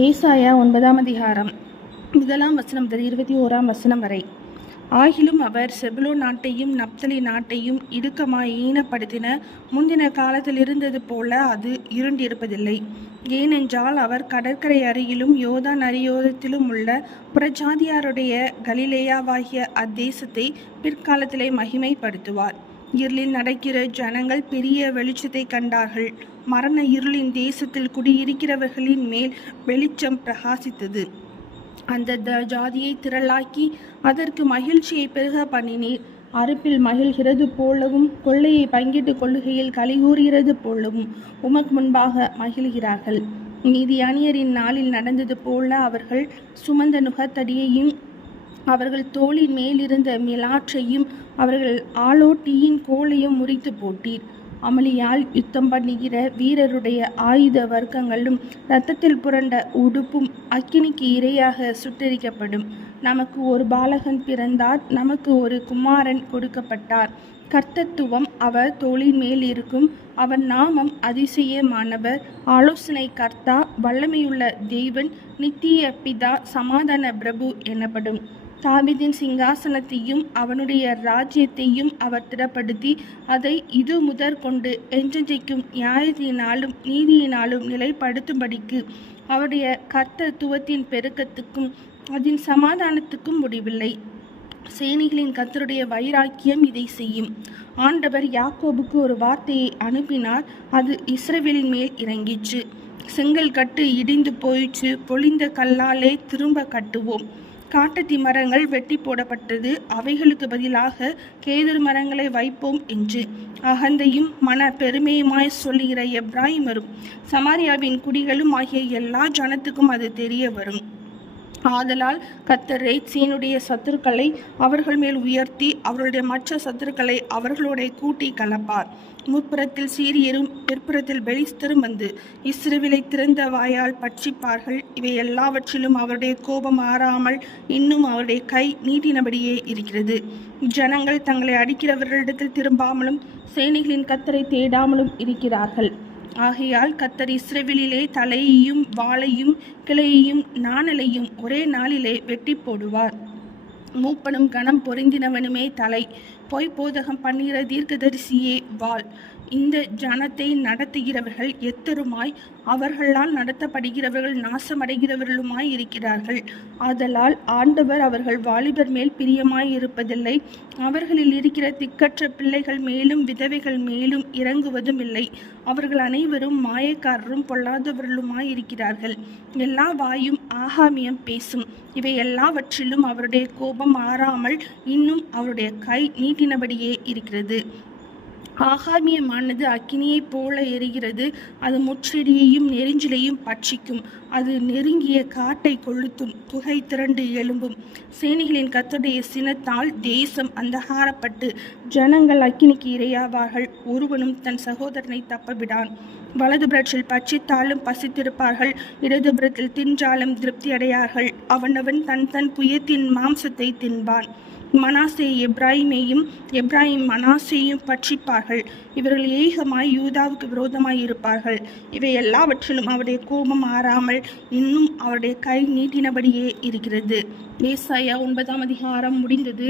ஏசாயா 9ஆம் அதிகாரம் 1ஆம் வசனம் முதல் 21ஆம் வசனம் வரை. ஆகிலும் அவர் செபுலோன் நாட்டையும் நப்தலி நாட்டையும் இடுக்கமாய் ஈனப்படுத்தின முந்தின காலத்தில் இருந்தது போல அது இருண்டிருப்பதில்லை. ஏனென்றால் அவர் கடற்கரை அருகிலும் யோர்தான் அரியோரத்திலும் உள்ள புறஜாதியாருடைய கலிலேயாவாகிய அத்தேசத்தை பிற்காலத்திலே மகிமைப்படுத்துவார். இருளில் நடக்கிற ஜனங்கள் பெரிய வெளிச்சத்தை கண்டார்கள். மரண இருளின் தேசத்தில் குடியிருக்கிறவர்களின் மேல் வெளிச்சம் பிரகாசித்தது. அந்த ஜாதியை திரளாக்கி அதற்கு மகிழ்ச்சியை பெருக பண்ணினீர். அறுப்பில் மகிழ்கிறது போலவும் கொள்ளையை பங்கிட்டு கொள்ளுகையில் கலிகூறுகிறது போலவும் உமக்கு முன்பாக மகிழ்கிறார்கள். மீதியானியரின் நாளில் நடந்தது போல அவர்கள் சுமந்த நுகத்தடியையும் அவர்கள் தோளின் மேலிருந்த மிலாற்றையும் அவர்கள் ஆளோட்டியின் கோலையும் முறித்து போட்டீர். அமளியால் யுத்தம் பண்ணுகிற வீரருடைய ஆயுத வர்க்கங்களும் இரத்தத்தில் புரண்ட உடுப்பும் அக்கினிக்கு இரையாக சுட்டெரிக்கப்படும். நமக்கு ஒரு பாலகன் பிறந்தார், நமக்கு ஒரு குமாரன் கொடுக்கப்பட்டார். கர்த்தத்துவம் அவர் தோளின் மேல் இருக்கும். அவர் நாமம் அதிசயமானவர், ஆலோசனை கர்த்தா, வல்லமையுள்ள தேவன், நித்திய பிதா, சமாதான பிரபு எனப்படும். தாவீதின் சிங்காசனத்தையும் அவனுடைய ராஜ்யத்தையும் அவர் திடப்படுத்தி அதை இது முதற்கொண்டு என்றென்றைக்கும் நியாயத்தினாலும் நீதியினாலும் நிலைப்படுத்தும்படிக்கு அவருடைய கர்த்தத்துவத்தின் பெருக்கத்துக்கும் அதன் சமாதானத்துக்கும் முடிவில்லை. சேனைகளின் கர்த்தருடைய வைராக்கியம் இதை செய்யும். ஆண்டவர் யாக்கோபுக்கு ஒரு வார்த்தையை அனுப்பினார், அது இஸ்ரவேலின் மேல் இறங்கிற்று. செங்கல் கட்டு இடிந்து போயிற்று, பொழிந்த கல்லாலே திரும்ப கட்டுவோம். காட்டத்தி மரங்கள் வெட்டி போடப்பட்டது, அவைகளுக்கு பதிலாக கேதுரு மரங்களை வைப்போம் என்று அகந்தையும் மன பெருமையுமாய் சொல்லுகிற எப்ராயிமரும் சமாரியாவின் குடிகளும் ஆகிய எல்லா ஜனத்துக்கும் அது தெரிய வரும். ஆதலால் கர்த்தர் ரேத்சீனுடைய சத்துருக்களை அவர்கள் மேல் உயர்த்தி அவர்களுடைய மற்ற சத்துருக்களை அவர்களோட கூட்டி கலப்பார். முற்புறத்தில் சீரியரும் பிற்புறத்தில் பெலிஸ்தரும் வந்து இஸ்ரவேலை திறந்த வாயால் பட்சிப்பார்கள். இவை எல்லாவற்றிலும் அவருடைய கோபம் ஆறாமல் இன்னும் அவருடைய கை நீட்டினபடியே இருக்கிறது. ஜனங்கள் தங்களை அடிக்கிறவர்களிடத்தில் திரும்பாமலும் சேனைகளின் கர்த்தரை தேடாமலும் இருக்கிறார்கள். ஆகையால் கர்த்தர் இஸ்ரவேலிலே தலையையும் வாளையும் கிளையையும் நாணலையும் ஒரே நாளிலே வெட்டி போடுவார். மூப்பனும் கனம் பொருந்தினவனுமே தலை, பொய் போதகம் பண்ணுகிற தீர்க்கதரிசியே வாள். இந்த ஜனத்தை நடத்துகிறவர்கள் எத்தருமாய் அவர்களால் நடத்தப்படுகிறவர்கள் நாசமடைகிறவர்களுமாய் இருக்கிறார்கள். ஆதலால் ஆண்டவர் அவர்கள் வாலிபர் மேல் பிரியமாய் இருப்பதில்லை. அவர்களில் இருக்கிற திக்கற்ற பிள்ளைகள் மேலும் விதவைகள் மேலும் இறங்குவதும் இல்லை. அவர்கள் அனைவரும் மாயக்காரரும் பொல்லாதவர்களுமாய் இருக்கிறார்கள். எல்லா வாயும் ஆகாமியம் பேசும். இவை எல்லாவற்றிலும் அவருடைய கோபம் ஆறாமல் இன்னும் அவருடைய கை நீட்டினபடியே இருக்கிறது. ஆகாமியமானது அக்கினியைப் போல எரிகிறது, அது முட்செடியையும் நெருஞ்சிலையும் பட்சிக்கும். அது நெருங்கிய காட்டை கொளுத்தும், புகை திரண்டு எழும்பும். சேனைகளின் கர்த்தருடைய சினத்தால் தேசம் அந்தகாரப்பட்டு ஜனங்கள் அக்கினிக்கு இரையாவார்கள். ஒருவனும் தன் சகோதரனை தப்பவிடான். வலதுபுறத்தில் பட்சித்தாலும் பசித்திருப்பார்கள், இடதுபுறத்தில் தின்றாலும் திருப்தி அடையார்கள். அவனவன் தன் தன் புயத்தின் மாம்சத்தை தின்பான். மனாசே எப்ராயிமையும் எப்ராயிம் மனாசேயும் பட்சிப்பார்கள். இவர்கள் ஏகமாய் யூதாவுக்கு விரோதமாய் இருப்பார்கள். இவை எல்லாவற்றிலும் அவருடைய கோபம் ஆறாமல் இன்னும் அவருடைய கை நீட்டினபடியே இருக்கிறது. ஏசாயா 9ஆம் அதிகாரம் முடிந்தது.